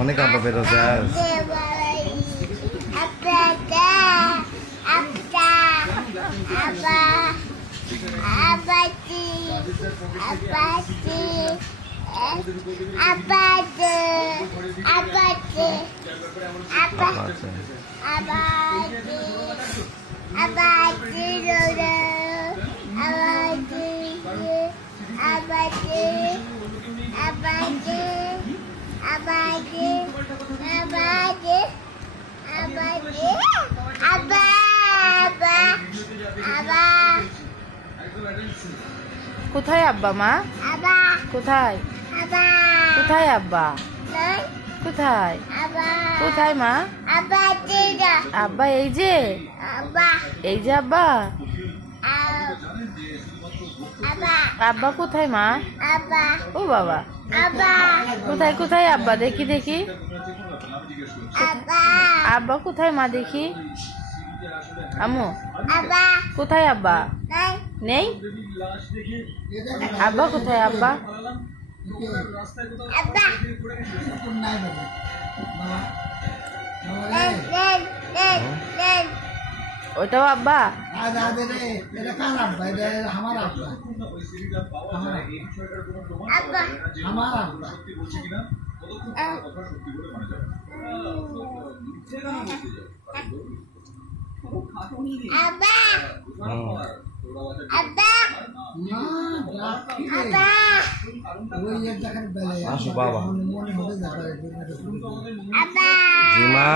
অনেক আব্বা বেরোছে আজ Aba, ta. কোথায় আব্বা মা? aba, কোথায়? aba, কোথায় আব্বা? Nan, কোথায়? কোথায় মা? আব্বা এই যে। এই যে? আব্বা। আব্বা? কোথায় মা? ও বাবা। কোথায় কোথায় আব্বা? দেখি দেখি। আব্বা। কোথায় মা? দেখি। আমু কোথায় আব্বা? নেই? আব্বা কোথায় আব্বা? ওইটাও আব্বা। আব্বা? আমার আব্বা। আমার Abba, আমার আব্বা। Abba, হুম। Abba, না ডাকি রে। Abba, ওই এক জায়গার বেলায় আসো বাবা। মনে হতে যাবে Abba, জিমা